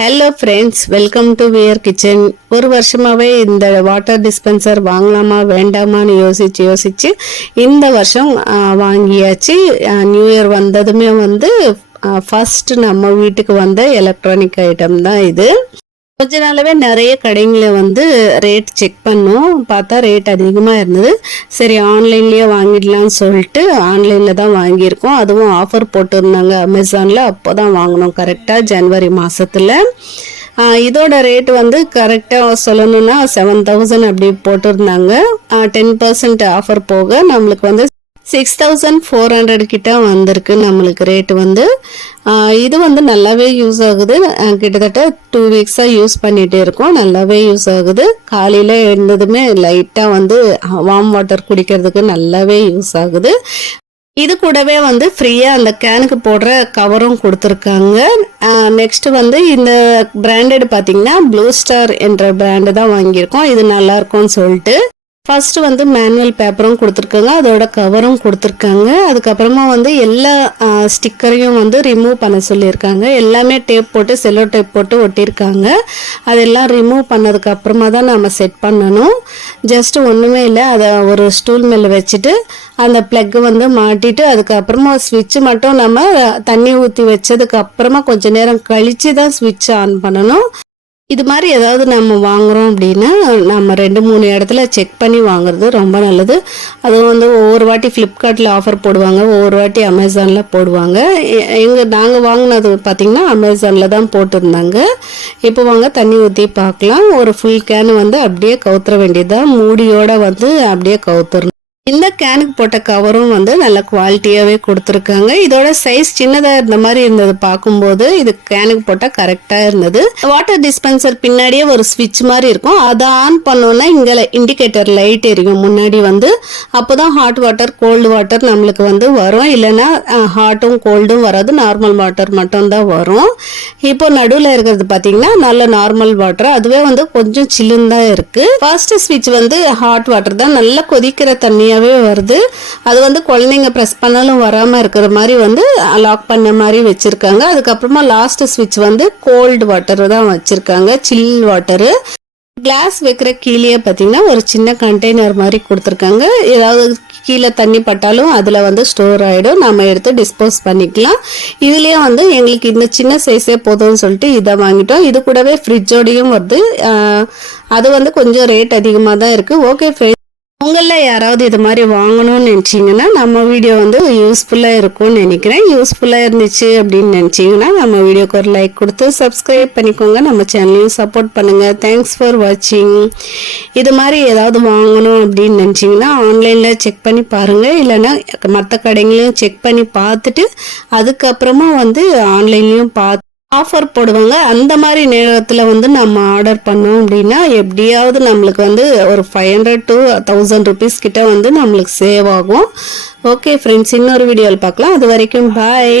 Hello friends, welcome to wear kitchen. ஒரு வருஷமாகவே இந்த water dispenser வாங்கலாமா வேண்டாமான்னு யோசிச்சு இந்த வருஷம் வாங்கியாச்சு. நியூ இயர் வந்ததுமே ஃபர்ஸ்ட் நம்ம வீட்டுக்கு வந்த எலக்ட்ரானிக் ஐட்டம் தான் இது. கொஞ்ச நாளாவே நிறைய கடைங்களில் ரேட் செக் பண்ணோம். பார்த்தா ரேட் அதிகமாக இருந்தது. சரி, ஆன்லைன்லேயே வாங்கிடலாம்னு சொல்லிட்டு ஆன்லைனில் தான் வாங்கியிருக்கோம். அதுவும் ஆஃபர் போட்டிருந்தாங்க அமேசானில். அப்போ தான் வாங்கினோம், கரெக்டாக ஜனவரி மாதத்தில். இதோட ரேட்டு கரெக்டாக சொல்லணும்னா 7000 அப்படி போட்டிருந்தாங்க. 10% ஆஃபர் போக நம்மளுக்கு 6400 கிட்ட வந்திருக்கு நம்மளுக்கு ரேட்டு. இது நல்லாவே யூஸ் ஆகுது. கிட்டத்தட்ட 2 வீக்ஸாக யூஸ் பண்ணிகிட்டே இருக்கோம். நல்லாவே யூஸ் ஆகுது. காலையில் எழுந்ததுமே லைட்டாக வார்ம் வாட்டர் குடிக்கிறதுக்கு நல்லாவே யூஸ் ஆகுது. இது கூடவே ஃப்ரீயாக அந்த கேனுக்கு போடுற கவரும் கொடுத்துருக்காங்க. நெக்ஸ்ட் இந்த பிராண்டட் பார்த்தீங்கன்னா ப்ளூ ஸ்டார் என்ற பிராண்டு தான் வாங்கியிருக்கோம். இது நல்லாயிருக்கும்னு சொல்லிட்டு ஃபர்ஸ்ட் மேனுவல் பேப்பரும் கொடுத்துருக்காங்க, அதோட கவரும் கொடுத்துருக்காங்க. அதுக்கப்புறமா எல்லா ஸ்டிக்கரையும் ரிமூவ் பண்ண சொல்லியிருக்காங்க. எல்லாமே டேப் போட்டு செல்லோ டேப் போட்டு ஒட்டியிருக்காங்க. அதெல்லாம் ரிமூவ் பண்ணதுக்கு அப்புறமா தான் நம்ம செட் பண்ணணும். ஜஸ்ட் ஒன்றுமே இல்லை, அதை ஒரு ஸ்டூல் மேலே வச்சுட்டு அந்த ப்ளக்கு மாட்டிட்டு அதுக்கப்புறமா ஸ்விட்ச் மட்டும் நம்ம தண்ணி ஊற்றி வச்சதுக்கு அப்புறமா கொஞ்சம் நேரம் கழித்து தான் ஸ்விட்ச் ஆன் பண்ணணும். இது மாதிரி ஏதாவது நம்ம வாங்குகிறோம் அப்படின்னா நம்ம 2-3 இடத்துல செக் பண்ணி வாங்குறது ரொம்ப நல்லது. அதுவும் ஒவ்வொரு வாட்டி ஃப்ளிப்கார்ட்டில் ஆஃபர் போடுவாங்க, ஒவ்வொரு வாட்டி அமேசானில் போடுவாங்க. நாங்கள் வாங்கினது பார்த்திங்கன்னா அமேசானில் தான் போட்டிருந்தாங்க. இப்போ வாங்க தண்ணி ஊற்றி பார்க்கலாம். ஒரு ஃபுல் கேன் அப்படியே கவுத்துற வேண்டியதுதான். மூடியோடு அப்படியே கவுத்துறணும். இந்த கேனுக்கு போட்ட கவரும் நல்ல குவாலிட்டியாகவே கொடுத்துருக்காங்க. இதோட சைஸ் சின்னதாக இருந்த மாதிரி இருந்தது பார்க்கும்போது. இது கேனுக்கு போட்டால் கரெக்டாக இருந்தது. வாட்டர் டிஸ்பென்சர் பின்னாடியே ஒரு ஸ்விட்ச் மாதிரி இருக்கும். அதை ஆன் பண்ணோன்னா இங்கே இண்டிகேட்டர் லைட் எரியும் முன்னாடி. அப்போ தான் ஹாட் வாட்டர் கோல்டு வாட்டர் நம்மளுக்கு வரும். இல்லைன்னா ஹாட்டும் கோல்டும் வராது, நார்மல் வாட்டர் மட்டும்தான் வரும். இப்போ நடுவில் இருக்கிறது பார்த்தீங்கன்னா நல்ல நார்மல் வாட்டர். அதுவே கொஞ்சம் சில்லுன்னு தான் இருக்குது. ஃபர்ஸ்ட் ஸ்விட்ச் ஹாட் வாட்டர் தான், நல்லா கொதிக்கிற தண்ணியாக வருது. அது குழந்தைங்க பிரஸ் பண்ணாலும் வராம இருக்கிற மாதிரி லாக் பண்ண மாதிரி வச்சிருக்காங்க. அதுக்கப்புறமா லாஸ்ட் ஸ்விட்ச் கோல்டு வாட்டர் தான் வச்சிருக்காங்க, சில் வாட்டரு. கிளாஸ் வைக்கிற கீழே பார்த்தீங்கன்னா ஒரு சின்ன கண்டெய்னர் மாதிரி கொடுத்துருக்காங்க. ஏதாவது கீழே தண்ணி பட்டாலும் அதில் ஸ்டோர் ஆகிடும், நம்ம எடுத்து டிஸ்போஸ் பண்ணிக்கலாம். இதுலேயே எங்களுக்கு இந்த சின்ன சைஸே போதும்னு சொல்லிட்டு இதை வாங்கிட்டோம். இது கூடவே ஃப்ரிட்ஜோடையும் வருது. அது கொஞ்சம் ரேட் அதிகமாக தான் இருக்குது. ஓகே ஃப்ரெண்ட்ஸ், உங்களில் யாராவது இது மாதிரி வாங்கணும்னு நினச்சிங்கன்னா நம்ம வீடியோ யூஸ்ஃபுல்லாக இருக்கும்னு நினைக்கிறேன். யூஸ்ஃபுல்லாக இருந்துச்சு அப்படின்னு நினச்சிங்கன்னா நம்ம வீடியோக்கு ஒரு லைக் கொடுத்து சப்ஸ்கிரைப் பண்ணிக்கோங்க. நம்ம சேனலையும் சப்போர்ட் பண்ணுங்கள். தேங்க்ஸ் ஃபார் வாட்சிங். இது மாதிரி ஏதாவது வாங்கணும் அப்படின்னு நினச்சிங்கன்னா ஆன்லைனில் செக் பண்ணி பாருங்கள். இல்லைன்னா மற்ற கடைங்களையும் செக் பண்ணி பார்த்துட்டு அதுக்கப்புறமா ஆன்லைன்லேயும் பார்த்து ஆஃபர் போடுவாங்க. அந்த மாதிரி நேரத்தில் நம்ம ஆர்டர் பண்ணோம் அப்படின்னா எப்படியாவது நம்மளுக்கு ஒரு 500 to 1000 rupees கிட்ட நம்மளுக்கு சேவ் ஆகும். ஓகே ஃப்ரெண்ட்ஸ், இன்னொரு வீடியோவில் பார்க்கலாம். அது வரைக்கும் பாய்.